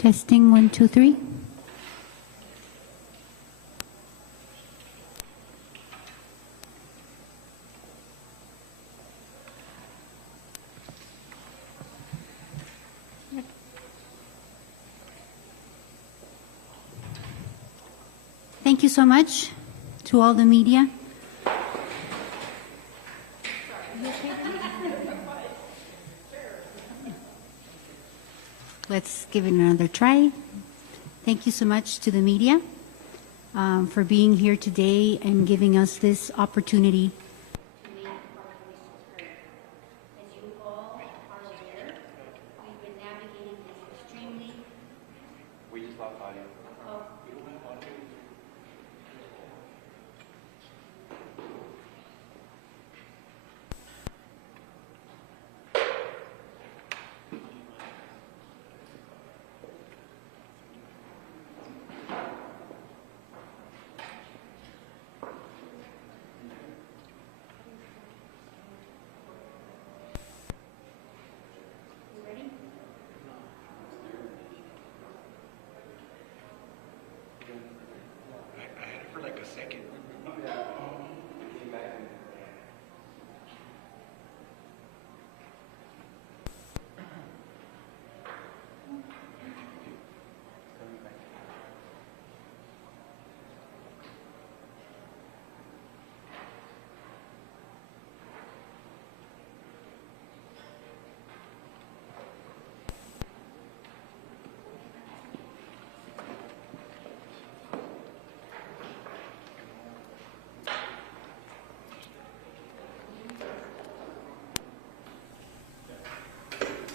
Testing 1, 2, 3. Thank you so much to all the media. Let's give it another try. Thank you so much to the media for being here today and giving us this opportunity. As you all are aware, we've been navigating this extremely... We just lost audio. Oh. I had it for like a second.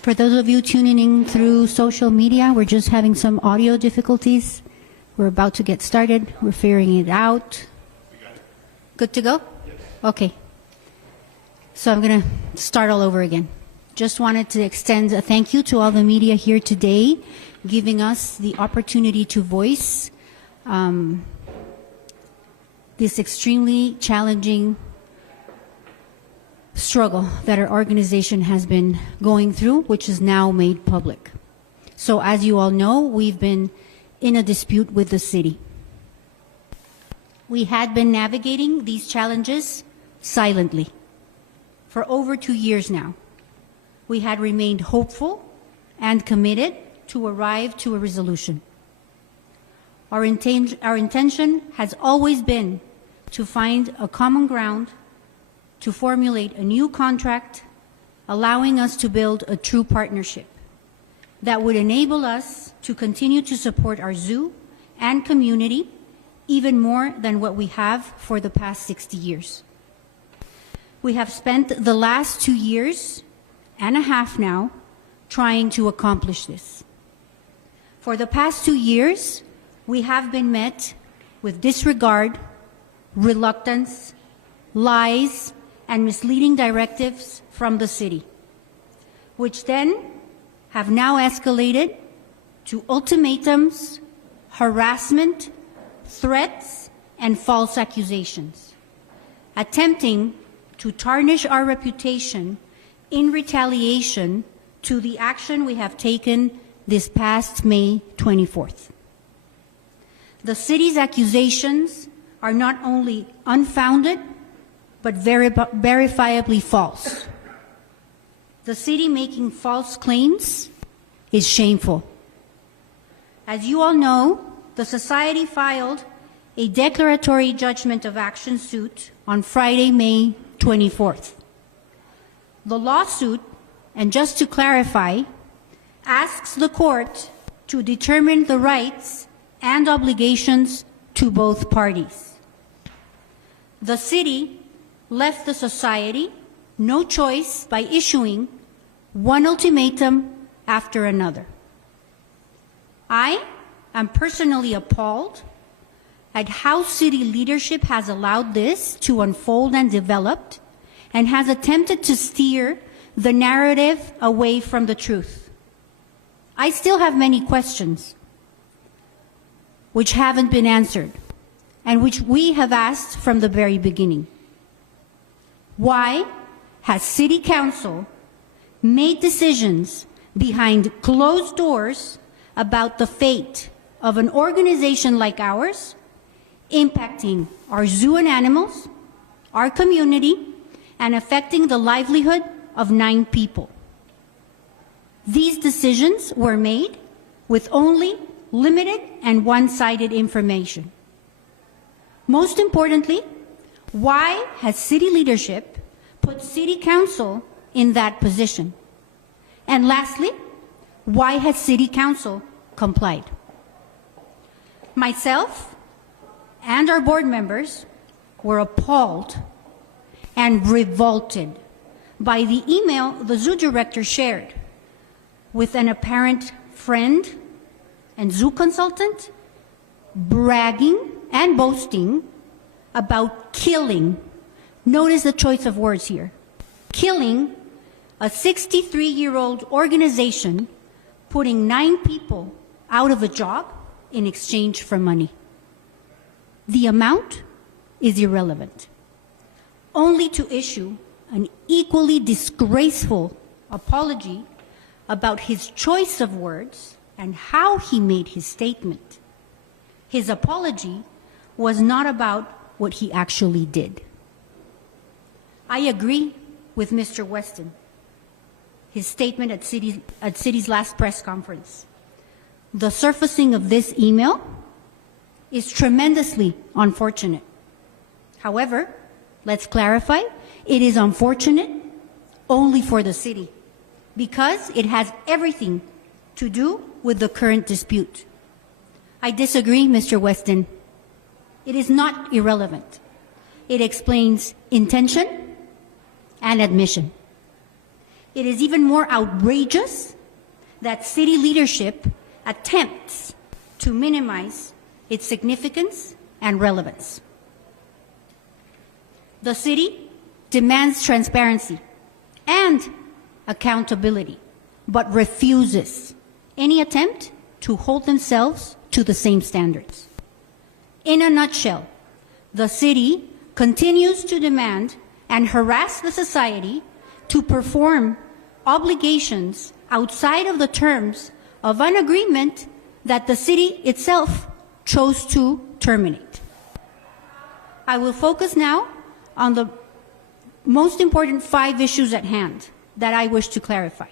For those of you tuning in through social media, we're just having some audio difficulties. We're about to get started. We're figuring it out. Good to go? Yes. Okay. So I'm going to start all over again. Just wanted to extend a thank you to all the media here today, giving us the opportunity to voice this extremely challenging struggle that our organization has been going through, which is now made public. So as you all know, we've been in a dispute with the city. We had been navigating these challenges silently for over 2 years now. We had remained hopeful and committed to arrive to a resolution. Our intention has always been to find a common ground, to formulate a new contract, allowing us to build a true partnership that would enable us to continue to support our zoo and community even more than what we have for the past 60 years. We have spent the last 2 years and a half now trying to accomplish this. For the past 2 years, we have been met with disregard, reluctance, lies, and misleading directives from the city, which then have now escalated to ultimatums, harassment, threats, and false accusations, attempting to tarnish our reputation in retaliation to the action we have taken this past May 24th. The city's accusations are not only unfounded, but verifiably false. The city making false claims is shameful. As you all know, the Society filed a declaratory judgment of action suit on Friday, May 24th. The lawsuit, and just to clarify, asks the court to determine the rights and obligations to both parties. The city left the society no choice by issuing one ultimatum after another. I am personally appalled at how city leadership has allowed this to unfold and develop and has attempted to steer the narrative away from the truth. I still have many questions which haven't been answered and which we have asked from the very beginning. Why has City Council made decisions behind closed doors about the fate of an organization like ours, impacting our zoo and animals, our community, and affecting the livelihood of 9 people. These decisions were made with only limited and one-sided information. Most importantly, why has city leadership put city council in that position? And lastly, why has city council complied? Myself and our board members were appalled and revolted by the email the zoo director shared with an apparent friend and zoo consultant, bragging and boasting about killing, notice the choice of words here, killing a 63-year-old organization, putting 9 people out of a job in exchange for money. The amount is irrelevant, only to issue an equally disgraceful apology about his choice of words and how he made his statement. His apology was not about what he actually did. I agree with Mr. Weston, his statement at City's last press conference. The surfacing of this email is tremendously unfortunate. However, let's clarify, it is unfortunate only for the city because it has everything to do with the current dispute. I disagree, Mr. Weston. It is not irrelevant. It explains intention and admission. It is even more outrageous that city leadership attempts to minimize its significance and relevance. The city demands transparency and accountability, but refuses any attempt to hold themselves to the same standards. In a nutshell, the city continues to demand and harass the society to perform obligations outside of the terms of an agreement that the city itself chose to terminate. I will focus now on the most important 5 issues at hand that I wish to clarify.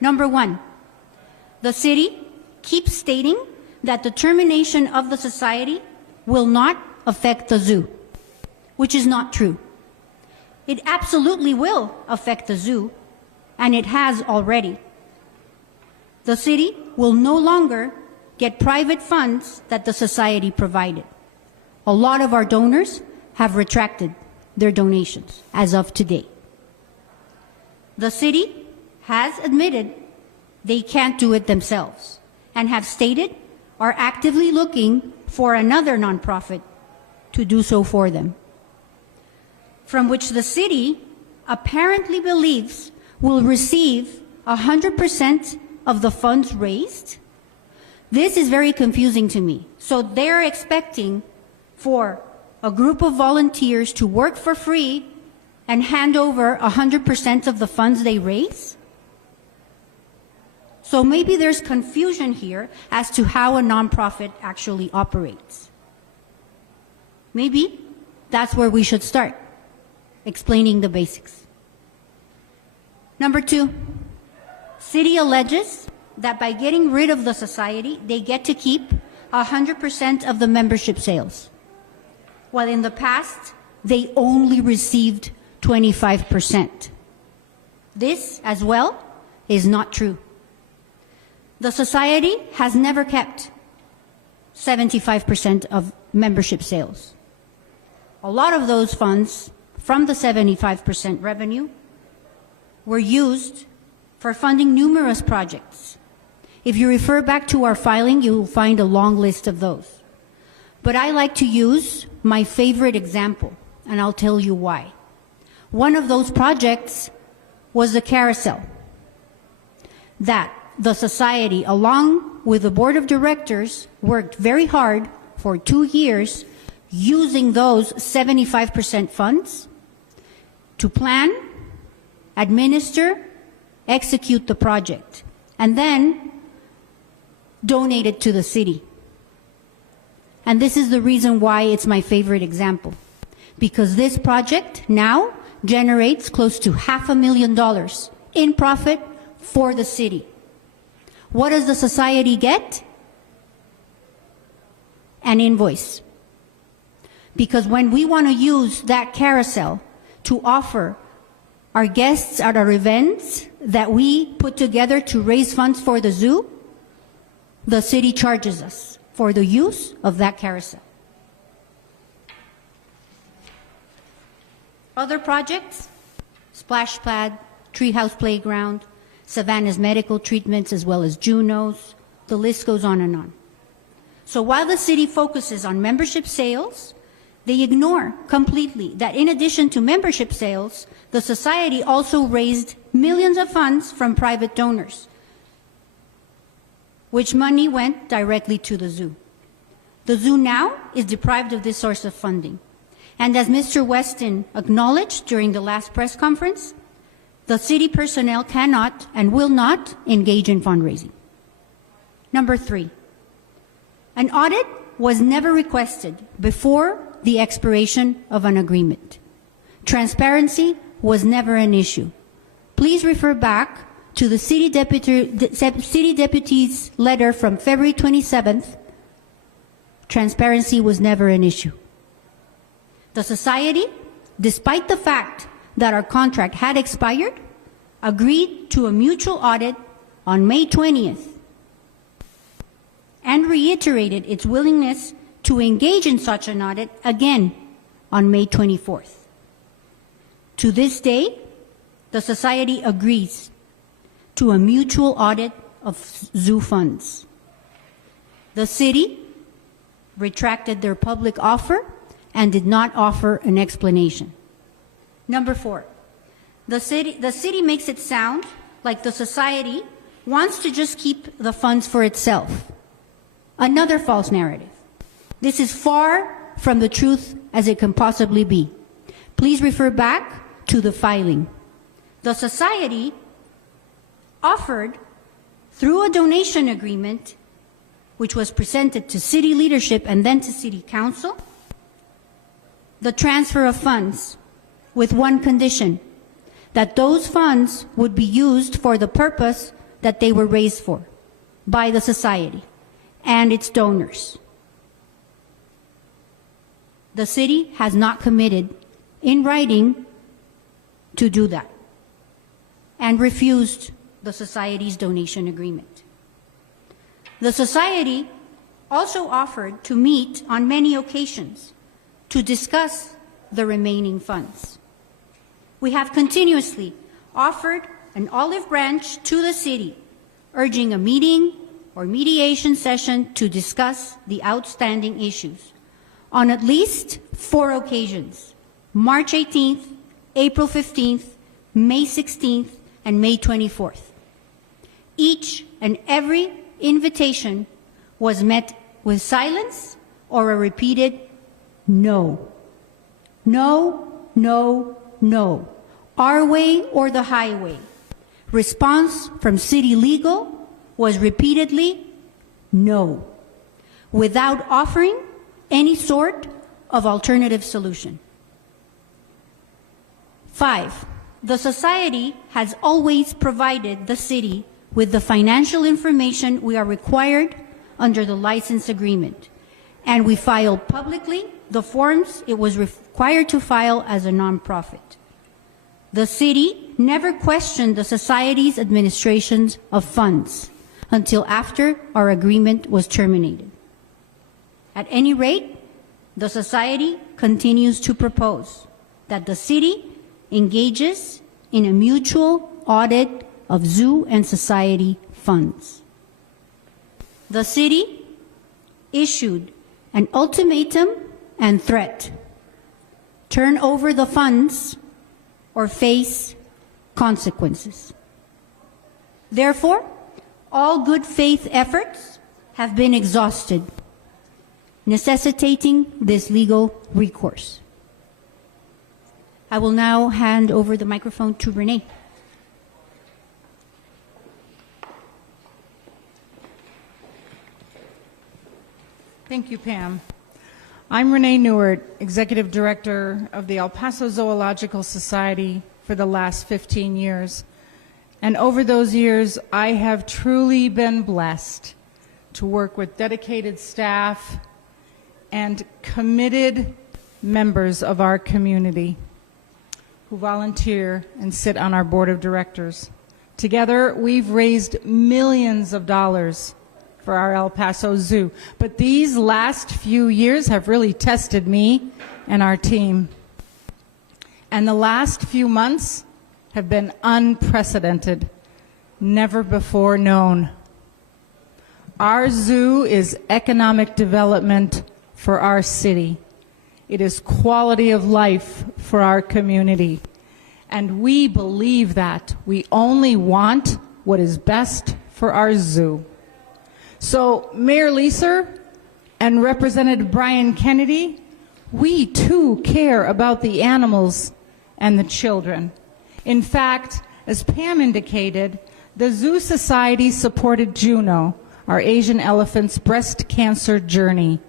Number 1, the city keeps stating that the termination of the society will not affect the zoo, which is not true. It absolutely will affect the zoo, and it has already. The city will no longer get private funds that the society provided. A lot of our donors have retracted their donations as of today. The city has admitted they can't do it themselves and have stated are actively looking for another nonprofit to do so for them, from which the city apparently believes will receive 100% of the funds raised. This is very confusing to me. So they're expecting for a group of volunteers to work for free and hand over 100% of the funds they raise? So maybe there's confusion here as to how a nonprofit actually operates. Maybe that's where we should start, explaining the basics. Number 2, city alleges that by getting rid of the society, they get to keep 100% of the membership sales, while in the past, they only received 25%. This, as well, is not true. The society has never kept 75% of membership sales. A lot of those funds from the 75% revenue were used for funding numerous projects. If you refer back to our filing, you will find a long list of those. But I like to use my favorite example, and I'll tell you why. One of those projects was the carousel that the society, along with the board of directors, worked very hard for 2 years using those 75% funds to plan, administer, execute the project. And then donated to the city. And this is the reason why it's my favorite example. Because this project now generates close to $500,000 in profit for the city. What does the society get? An invoice. Because when we want to use that carousel to offer our guests at our events that we put together to raise funds for the zoo, the city charges us for the use of that carousel. Other projects, Splash Pad, Treehouse Playground, Savannah's medical treatments, as well as Juno's, the list goes on and on. So while the city focuses on membership sales, they ignore completely that in addition to membership sales, the society also raised millions of funds from private donors, which money went directly to the zoo. The zoo now is deprived of this source of funding. And as Mr. Weston acknowledged during the last press conference, the city personnel cannot and will not engage in fundraising. Number 3, an audit was never requested before the expiration of an agreement. Transparency was never an issue. Please refer back to the city deputy's letter from February 27th. Transparency was never an issue. The society, despite the fact that our contract had expired, agreed to a mutual audit on May 20th and reiterated its willingness to engage in such an audit again on May 24th. To this day, the society agrees to a mutual audit of zoo funds. The city retracted their public offer and did not offer an explanation. Number 4, the city makes it sound like the society wants to just keep the funds for itself. Another false narrative. This is far from the truth as it can possibly be. Please refer back to the filing. The society offered, through a donation agreement, which was presented to city leadership and then to city council, the transfer of funds with one condition, that those funds would be used for the purpose that they were raised for by the society and its donors. The city has not committed in writing to do that and refused the society's donation agreement. The society also offered to meet on many occasions to discuss the remaining funds. We have continuously offered an olive branch to the city, urging a meeting or mediation session to discuss the outstanding issues on at least 4 occasions: March 18th, April 15th, May 16th, and May 24th. Each and every invitation was met with silence or a repeated no. No, no, no. Our way or the highway. Response from city legal was repeatedly no, without offering any sort of alternative solution. 5, the society has always provided the city with the financial information we are required under the license agreement, and we filed publicly the forms it was required to file as a nonprofit. The city never questioned the society's administrations of funds until after our agreement was terminated. At any rate, the society continues to propose that the city engages in a mutual audit of zoo and society funds. The city issued an ultimatum and threat: turn over the funds or face consequences. Therefore, all good faith efforts have been exhausted, necessitating this legal recourse. I will now hand over the microphone to Renee. Thank you, Pam. I'm Renee Newart, Executive Director of the El Paso Zoological Society for the last 15 years. And over those years, I have truly been blessed to work with dedicated staff and committed members of our community who volunteer and sit on our board of directors. Together, we've raised millions of dollars for our El Paso Zoo. But these last few years have really tested me and our team. And the last few months have been unprecedented, never before known. Our zoo is economic development for our city. It is quality of life for our community. And we believe that. We only want what is best for our zoo. So, Mayor Leeser and Representative Brian Kennedy, we too care about the animals and the children. In fact, as Pam indicated, the Zoo Society supported Juno, our Asian elephant's breast cancer journey.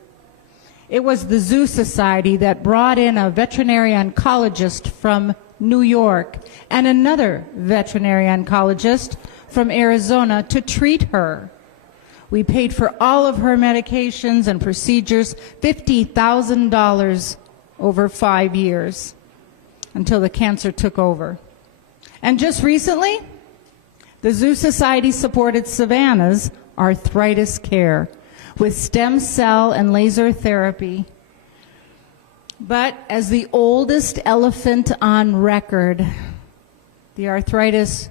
It was the Zoo Society that brought in a veterinary oncologist from New York and another veterinary oncologist from Arizona to treat her. We paid for all of her medications and procedures, $50,000 over 5 years until the cancer took over. And just recently, the Zoo Society supported Savannah's arthritis care with stem cell and laser therapy. But as the oldest elephant on record, the arthritis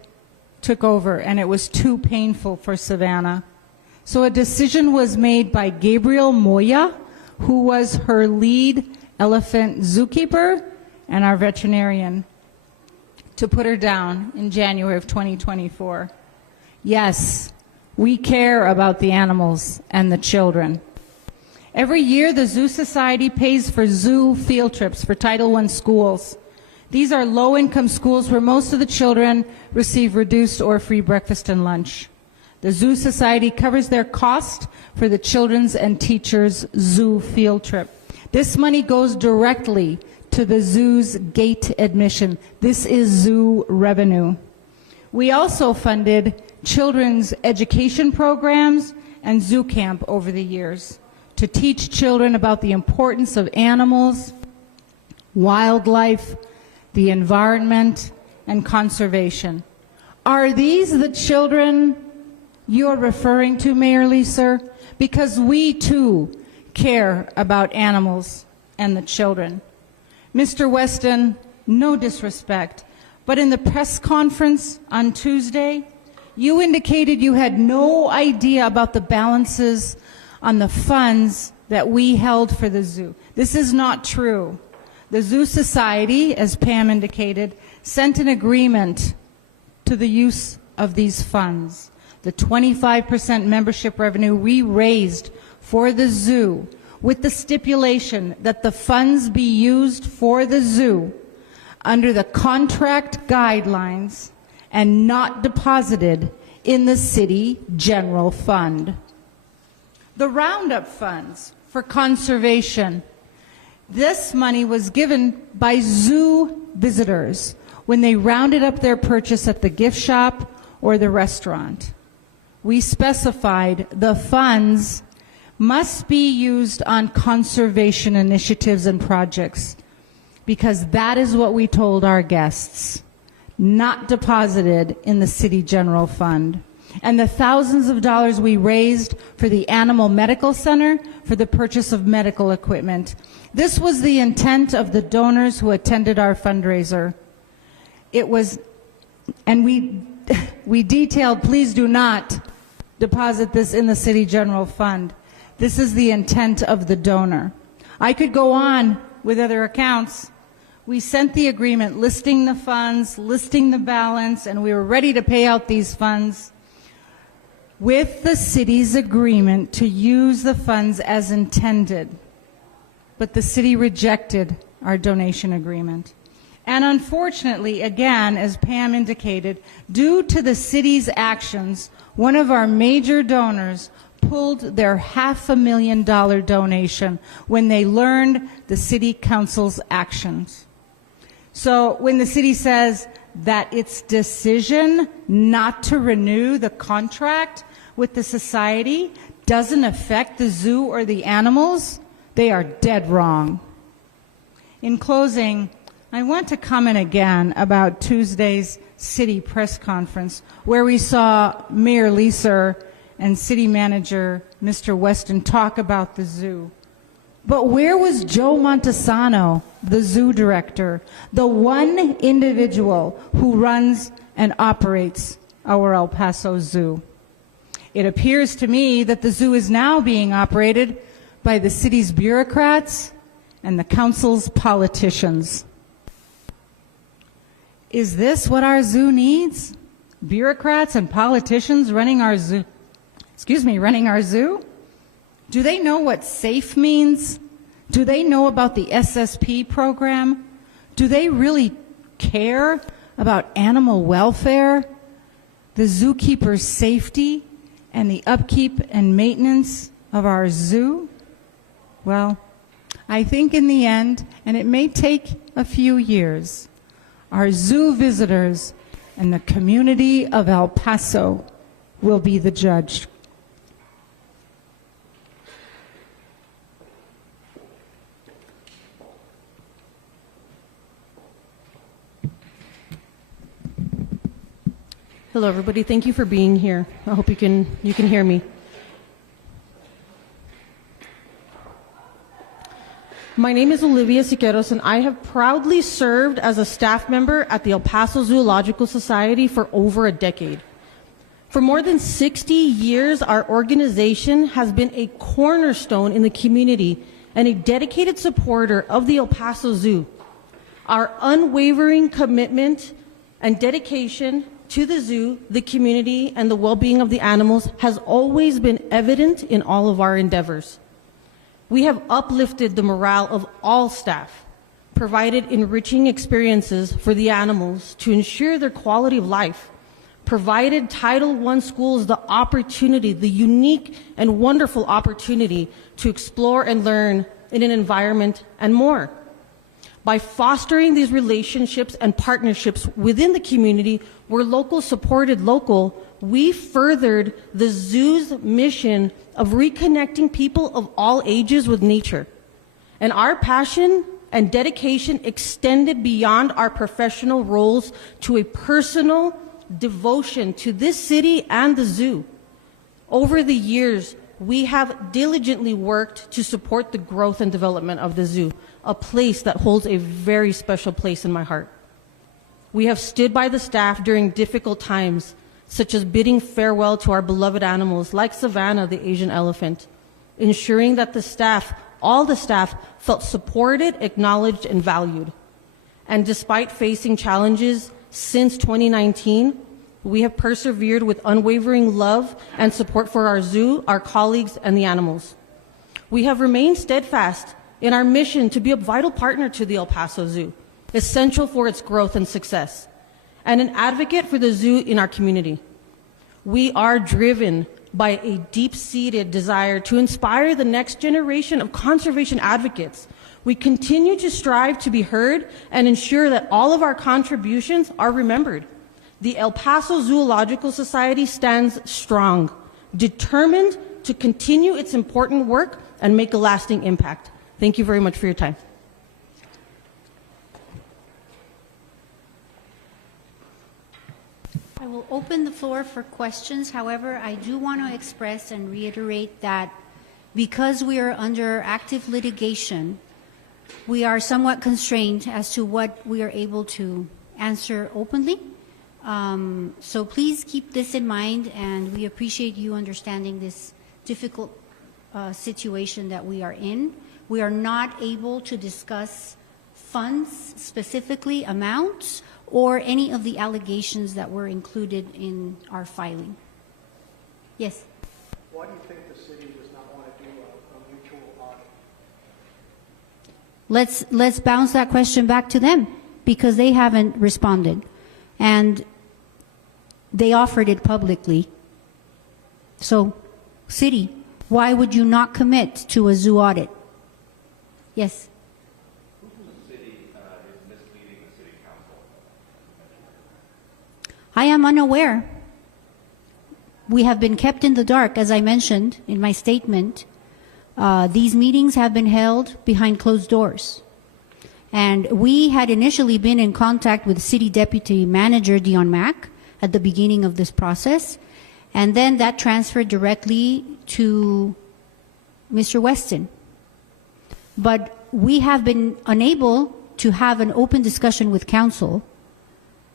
took over and it was too painful for Savannah. So a decision was made by Gabriel Moya, who was her lead elephant zookeeper and our veterinarian, to put her down in January of 2024. Yes, we care about the animals and the children. Every year, the Zoo Society pays for zoo field trips for Title I schools. These are low-income schools where most of the children receive reduced or free breakfast and lunch. The Zoo Society covers their cost for the children's and teachers' zoo field trip. This money goes directly to the zoo's gate admission. This is zoo revenue. We also funded children's education programs and zoo camp over the years to teach children about the importance of animals, wildlife, the environment, and conservation. Are these the children you're referring to, Mayor Leeser? Because we too care about animals and the children. Mr. Weston, no disrespect, but in the press conference on Tuesday, you indicated you had no idea about the balances on the funds that we held for the zoo. This is not true. The Zoo Society, as Pam indicated, sent an agreement to the use of these funds. The 25% membership revenue we raised for the zoo, with the stipulation that the funds be used for the zoo under the contract guidelines and not deposited in the city general fund. The Roundup funds for conservation. This money was given by zoo visitors when they rounded up their purchase at the gift shop or the restaurant. We specified the funds must be used on conservation initiatives and projects because that is what we told our guests, not deposited in the city general fund. And the thousands of dollars we raised for the Animal Medical Center for the purchase of medical equipment. This was the intent of the donors who attended our fundraiser. It was, and we detailed, please do not deposit this in the city general fund. This is the intent of the donor. I could go on with other accounts. We sent the agreement listing the funds, listing the balance, and we were ready to pay out these funds with the city's agreement to use the funds as intended. But the city rejected our donation agreement. And unfortunately, again, as Pam indicated, due to the city's actions, one of our major donors pulled their $500,000 donation when they learned the city council's actions. So when the city says that its decision not to renew the contract with the society doesn't affect the zoo or the animals, they are dead wrong. In closing, I want to comment again about Tuesday's city press conference, where we saw Mayor Leeser and City Manager Mr. Weston talk about the zoo. But where was Joe Montesano, the zoo director, the one individual who runs and operates our El Paso Zoo? It appears to me that the zoo is now being operated by the city's bureaucrats and the council's politicians. Is this what our zoo needs? Bureaucrats and politicians running our zoo? Running our zoo? Do they know what SAFE means? Do they know about the SSP program? Do they really care about animal welfare, the zookeeper's safety, and the upkeep and maintenance of our zoo? Well, I think in the end, and it may take a few years, our zoo visitors and the community of El Paso will be the judge. Hello, everybody. Thank you for being here. I hope you can hear me. My name is Olivia Siqueiros, and I have proudly served as a staff member at the El Paso Zoological Society for over a decade. For more than 60 years, our organization has been a cornerstone in the community and a dedicated supporter of the El Paso Zoo. Our unwavering commitment and dedication to the zoo, the community, and the well-being of the animals has always been evident in all of our endeavors. We have uplifted the morale of all staff, provided enriching experiences for the animals to ensure their quality of life, provided Title I schools the opportunity, the unique and wonderful opportunity to explore and learn in an environment, and more. By fostering these relationships and partnerships within the community where local supported local, we furthered the zoo's mission of reconnecting people of all ages with nature. And our passion and dedication extended beyond our professional roles to a personal devotion to this city and the zoo. Over the years, we have diligently worked to support the growth and development of the zoo, a place that holds a very special place in my heart. We have stood by the staff during difficult times, such as bidding farewell to our beloved animals like Savannah, the Asian elephant, ensuring that the staff, all the staff, felt supported, acknowledged, and valued. And despite facing challenges since 2019, we have persevered with unwavering love and support for our zoo, our colleagues, and the animals. We have remained steadfast in our mission to be a vital partner to the El Paso Zoo, essential for its growth and success, and an advocate for the zoo in our community. We are driven by a deep-seated desire to inspire the next generation of conservation advocates. We continue to strive to be heard and ensure that all of our contributions are remembered. The El Paso Zoological Society stands strong, determined to continue its important work and make a lasting impact. Thank you very much for your time. I will open the floor for questions. However, I do want to express and reiterate that because we are under active litigation, we are somewhat constrained as to what we are able to answer openly. So please keep this in mind, and we appreciate you understanding this difficult situation that we are in. We are not able to discuss funds, specifically amounts, or any of the allegations that were included in our filing. Yes? Why do you think the city does not want to do a mutual audit? Let's bounce that question back to them, because they haven't responded. And they offered it publicly. So city, why would you not commit to a zoo audit? Yes? Who from the city is misleading the city council? I am unaware. We have been kept in the dark, as I mentioned in my statement. These meetings have been held behind closed doors. And we had initially been in contact with City Deputy Manager Dion Mack at the beginning of this process. And then that transferred directly to Mr. Weston. But we have been unable to have an open discussion with council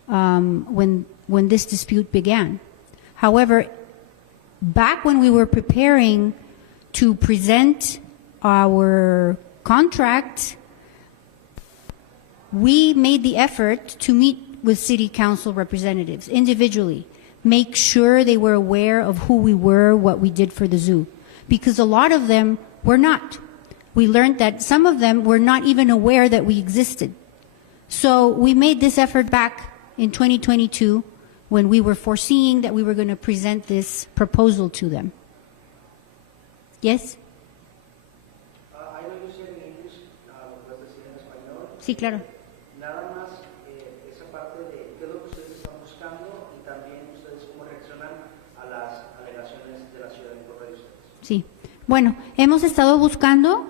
when this dispute began. However, back when we were preparing to present our contract, we made the effort to meet with city council representatives individually, make sure they were aware of who we were, what we did for the zoo, because a lot of them were not. We learned that some of them were not even aware that we existed. So we made this effort back in 2022 when we were foreseeing that we were going to present this proposal to them. Yes? I know you said in English, lo puedes decir en español. Sí, claro. Nada más esa parte de qué es lo que ustedes están buscando y también ustedes cómo reaccionan a las alegaciones de la ciudad en contra de ustedes. Sí. Bueno, hemos estado buscando,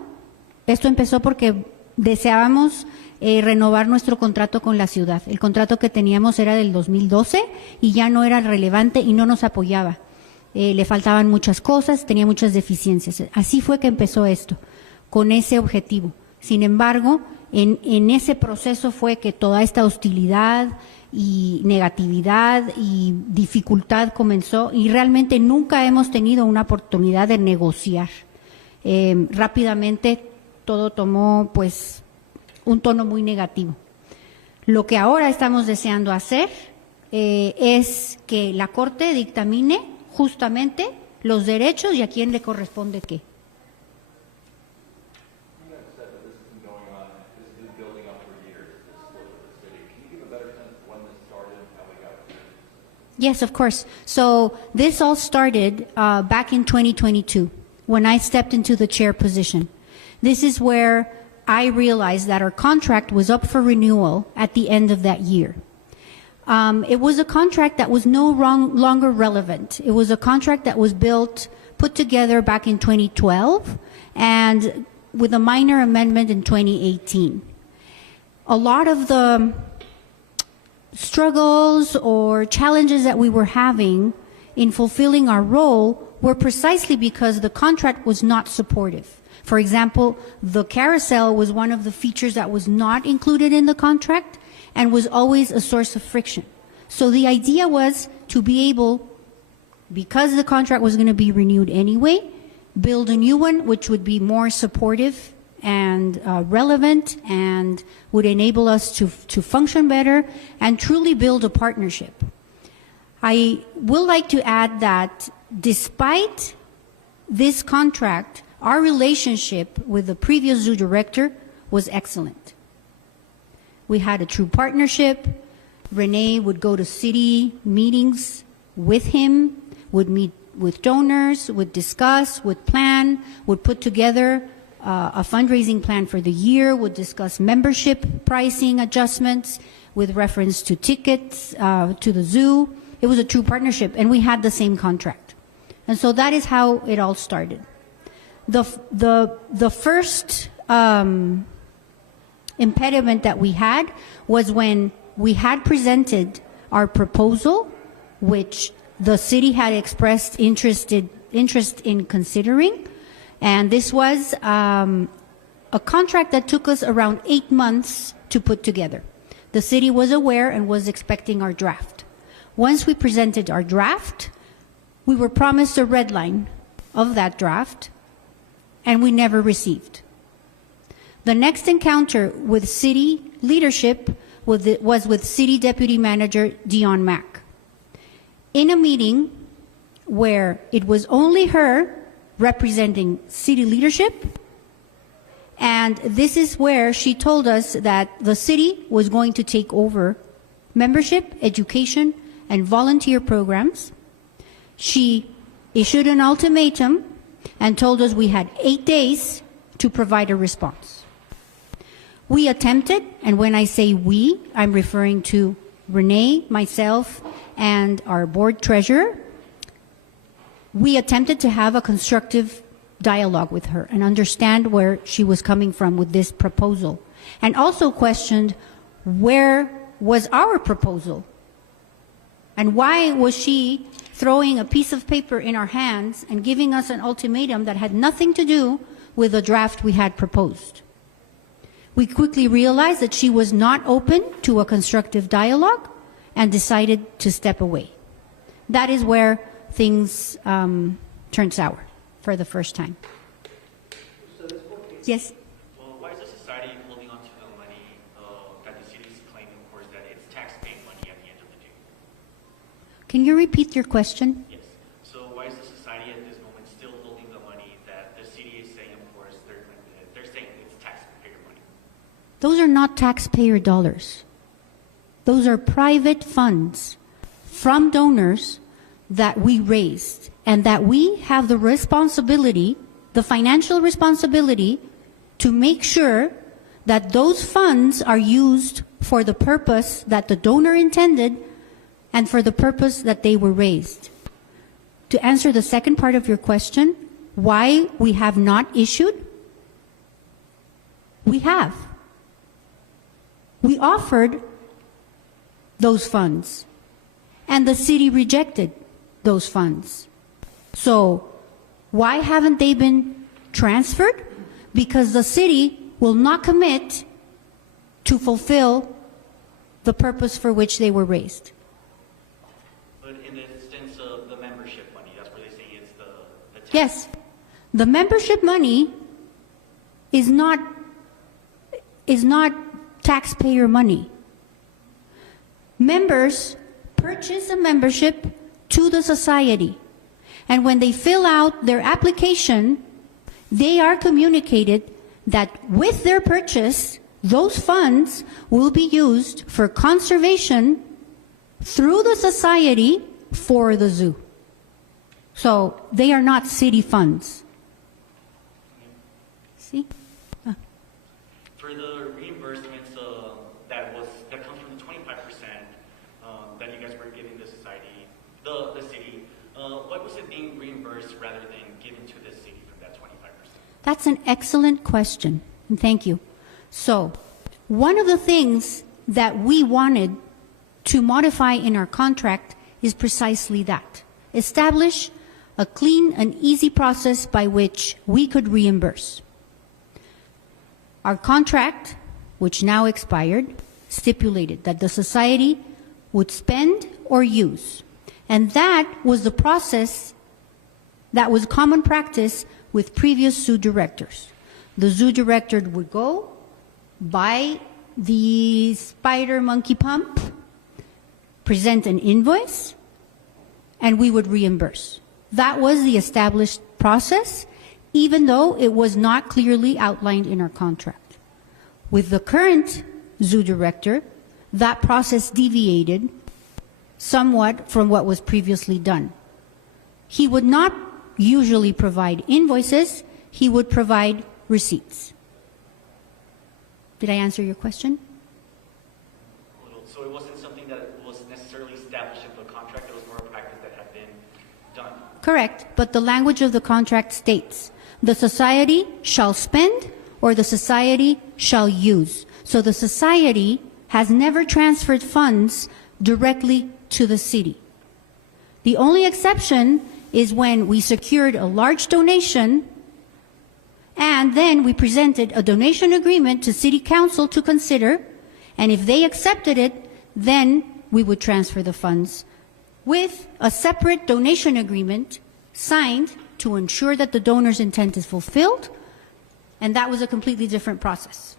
esto empezó porque deseábamos renovar nuestro contrato con la ciudad. El contrato que teníamos era del 2012 y ya no era relevante y no nos apoyaba. Le faltaban muchas cosas, tenía muchas deficiencias. Así fue que empezó esto, con ese objetivo. Sin embargo, en ese proceso fue que toda esta hostilidad y negatividad y dificultad comenzó y realmente nunca hemos tenido una oportunidad de negociar. Rápidamente todo tomó pues un tono muy negativo. Lo que ahora estamos deseando hacer es que la Corte dictamine justamente los derechos y a quién le corresponde qué. Yes, of course. So this all started back in 2022 when I stepped into the chair position. This is where I realized that our contract was up for renewal at the end of that year. It was a contract that was no longer relevant. It was a contract that was put together back in 2012 and with a minor amendment in 2018. A lot of the struggles or challenges that we were having in fulfilling our role were precisely because the contract was not supportive. For example, the carousel was one of the features that was not included in the contract and was always a source of friction. So the idea was to be able, because the contract was going to be renewed anyway, build a new one which would be more supportive and relevant and would enable us to function better and truly build a partnership. I will like to add that despite this contract, our relationship with the previous zoo director was excellent. We had a true partnership. Renee would go to city meetings with him, would meet with donors, would discuss, would plan, would put together a fundraising plan for the year, would discuss membership pricing adjustments with reference to tickets to the zoo. It was a true partnership, and we had the same contract. And so that is how it all started. The first impediment that we had was when we had presented our proposal, which the city had expressed interest in considering, and this was a contract that took us around 8 months to put together. The city was aware and was expecting our draft. Once we presented our draft, we were promised a red line of that draft, and we never received. The next encounter with city leadership was with City Deputy Manager Dion Mack. In a meeting where it was only her representing city leadership, and this is where she told us that the city was going to take over membership, education, and volunteer programs. She issued an ultimatum and told us we had 8 days to provide a response. We attempted, and when I say we, I'm referring to Renee, myself, and our board treasurer. We attempted to have a constructive dialogue with her and understand where she was coming from with this proposal, and also questioned where was our proposal and why was she throwing a piece of paper in our hands and giving us an ultimatum that had nothing to do with the draft we had proposed. We quickly realized that she was not open to a constructive dialogue and decided to step away. That is where things turned sour for the first time. Yes? Well, why is the society holding on to the money that the city is claiming, of course, that it's tax-paying money at the end of the day? Can you repeat your question? Yes. So why is the society at this moment still holding the money that the city is saying, of course, they're saying it's taxpayer money? Those are not taxpayer dollars. Those are private funds from donors that we raised and that we have the responsibility, the financial responsibility, to make sure that those funds are used for the purpose that the donor intended and for the purpose that they were raised. To answer the second part of your question, why we have not issued? We have. We offered those funds, and the city rejected those funds. So why haven't they been transferred? Because the city will not commit to fulfill the purpose for which they were raised. But in the instance of the membership money, that's where they say it's the tax. Yes, the membership money is not taxpayer money. Members purchase a membership to the society, and when they fill out their application, they are communicated that with their purchase, those funds will be used for conservation through the society for the zoo. So they are not city funds. See? For the reimbursements that comes from the 25% that you guys were giving the society, the city, what was it being reimbursed rather than given to the city from that 25%? That's an excellent question, and thank you. So, one of the things that we wanted to modify in our contract is precisely that. Establish a clean and easy process by which we could reimburse. Our contract, which now expired, stipulated that the society would spend or use. And that was the process that was common practice with previous zoo directors. The zoo director would go, buy the spider monkey pump, present an invoice, and we would reimburse. That was the established process, even though it was not clearly outlined in our contract. With the current zoo director, that process deviated somewhat from what was previously done. He would not usually provide invoices, he would provide receipts. Did I answer your question? So it wasn't something that was necessarily established in the contract, it was more a practice that had been done. Correct, but the language of the contract states, the society shall spend or the society shall use. So the society has never transferred funds directly to the city. The only exception is when we secured a large donation and then we presented a donation agreement to City Council to consider, and if they accepted it, then we would transfer the funds with a separate donation agreement signed to ensure that the donor's intent is fulfilled, and that was a completely different process.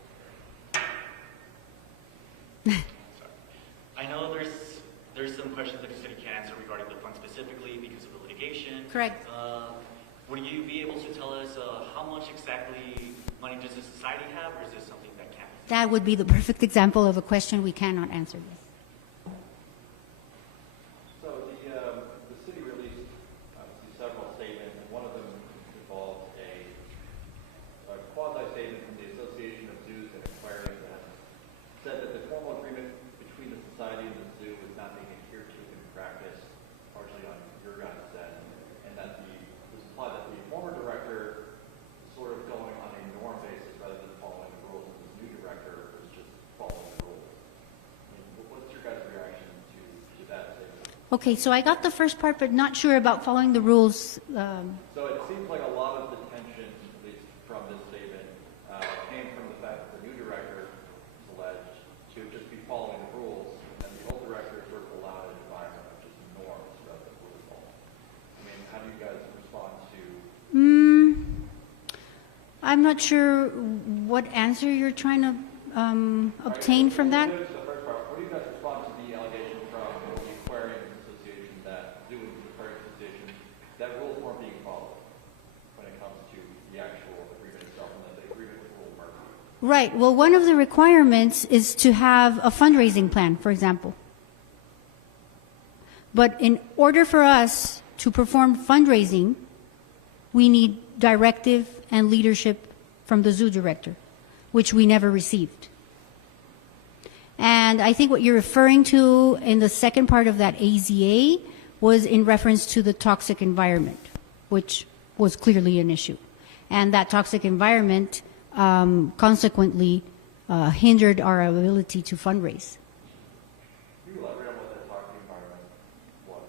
I know there's some questions that the city can't answer regarding the fund specifically because of the litigation. Correct. Would you be able to tell us how much exactly money does the society have, or is this something that can't? That would be the perfect example of a question we cannot answer. So the city released obviously several Okay, so I got the first part, but not sure about following the rules. So it seems like a lot of the tension, at least from this statement, came from the fact that the new director is alleged to just be following the rules, and the old director sort of allowed an environment of just norms rather than rules. I mean, how do you guys respond to? I'm not sure what answer you're trying to obtain from that. The first part, what do you guys respond to the allegation from the Aquarium Association that Zoo and the Aquarium Association that rules weren't being followed when it comes to the actual agreement itself, and that the agreement was a little murky? Right. Well, one of the requirements is to have a fundraising plan, for example. But in order for us to perform fundraising, we need directive and leadership from the zoo director, which we never received. And I think what you're referring to in the second part of that AZA was in reference to the toxic environment, which was clearly an issue. And that toxic environment consequently hindered our ability to fundraise. Can you elaborate on what that toxic environment was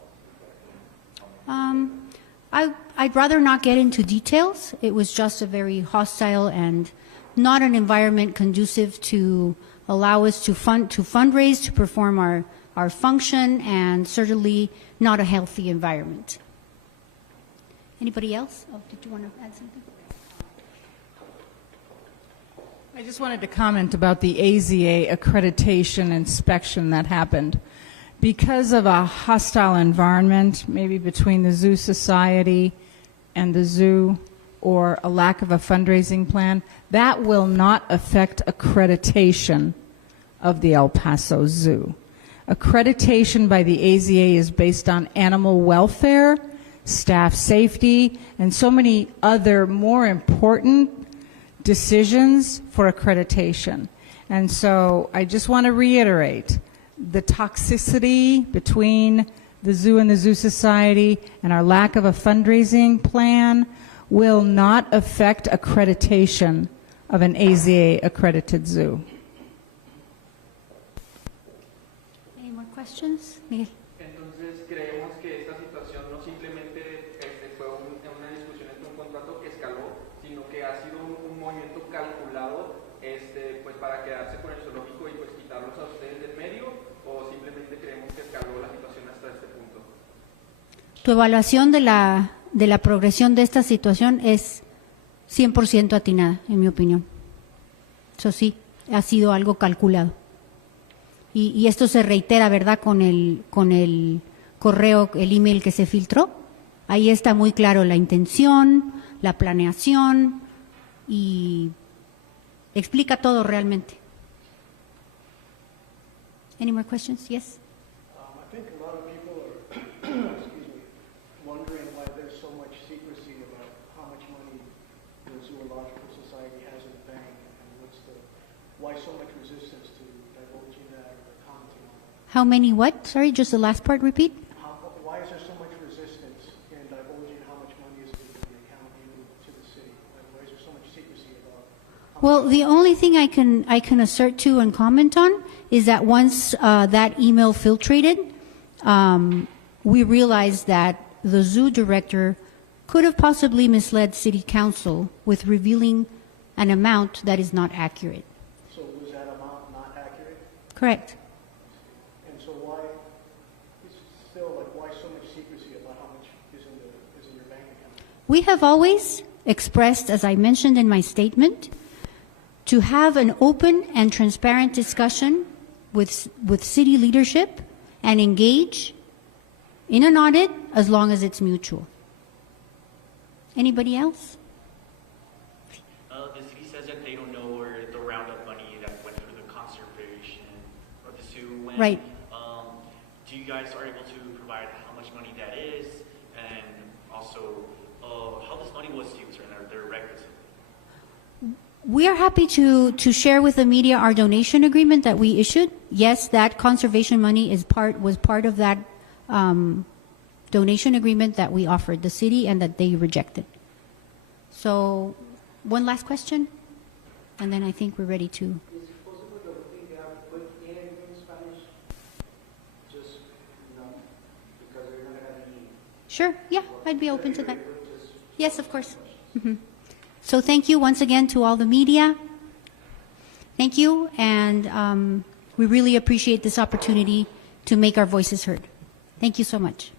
exactly? I'd rather not get into details. It was just a very hostile and not an environment conducive to allow us to fundraise, to perform our function, and certainly not a healthy environment. Anybody else? Oh, did you want to add something? I just wanted to comment about the AZA accreditation inspection that happened. Because of a hostile environment, maybe between the Zoo Society and the zoo, or a lack of a fundraising plan, that will not affect accreditation of the El Paso Zoo. Accreditation by the AZA is based on animal welfare, staff safety, and so many other more important decisions for accreditation. And so I just want to reiterate, the toxicity between the zoo and the Zoo Society and our lack of a fundraising plan will not affect accreditation of an AZA accredited zoo. Any more questions? Miguel. Entonces, creemos que esta situación no simplemente fue una discusión entre un contrato que escaló, sino que ha sido un movimiento calculado pues para quedarse con el zoológico y pues quitarlos a ustedes del medio, o simplemente creemos que escaló la situación hasta este punto. Tu evaluación de la progresión de esta situación es 100% atinada, en mi opinión. Eso sí, ha sido algo calculado. Y esto se reitera, ¿verdad?, con el correo, el email que se filtró. Ahí está muy claro la intención, la planeación y explica todo realmente. Any more questions? Yes? I think a lot of people are excuse me, wondering why there's so much secrecy about how much money the Zoological Society has in the bank, and why so much resistance to divulging that or commenting on that. How many what? Sorry, just the last part, repeat. Why is there so much resistance in divulging how much money is in the account even to the city? Why is there so much secrecy about how Well, the only thing I can assert to and comment on is that once that email filtrated, we realized that the zoo director could have possibly misled city council with revealing an amount that is not accurate. So was that amount not accurate? Correct. And so why, it's still like, why so much secrecy about how much is in your bank account? We have always expressed, as I mentioned in my statement, to have an open and transparent discussion with city leadership and engage in an audit as long as it's mutual. Anybody else? The city says that they don't know where the roundup money that went for the conservation or the zoo went. Right. Do you guys are able to provide how much money that is, and also how this money was used, or are there records? We are happy to share with the media our donation agreement that we issued. Yes, that conservation money was part of that donation agreement that we offered the city and that they rejected. So, one last question, and then I think we're ready to. Is it possible that we can put in Spanish? Just, Sure, yeah, I'd be open to that. Yes, of course. So thank you once again to all the media. Thank you, and we really appreciate this opportunity to make our voices heard. Thank you so much.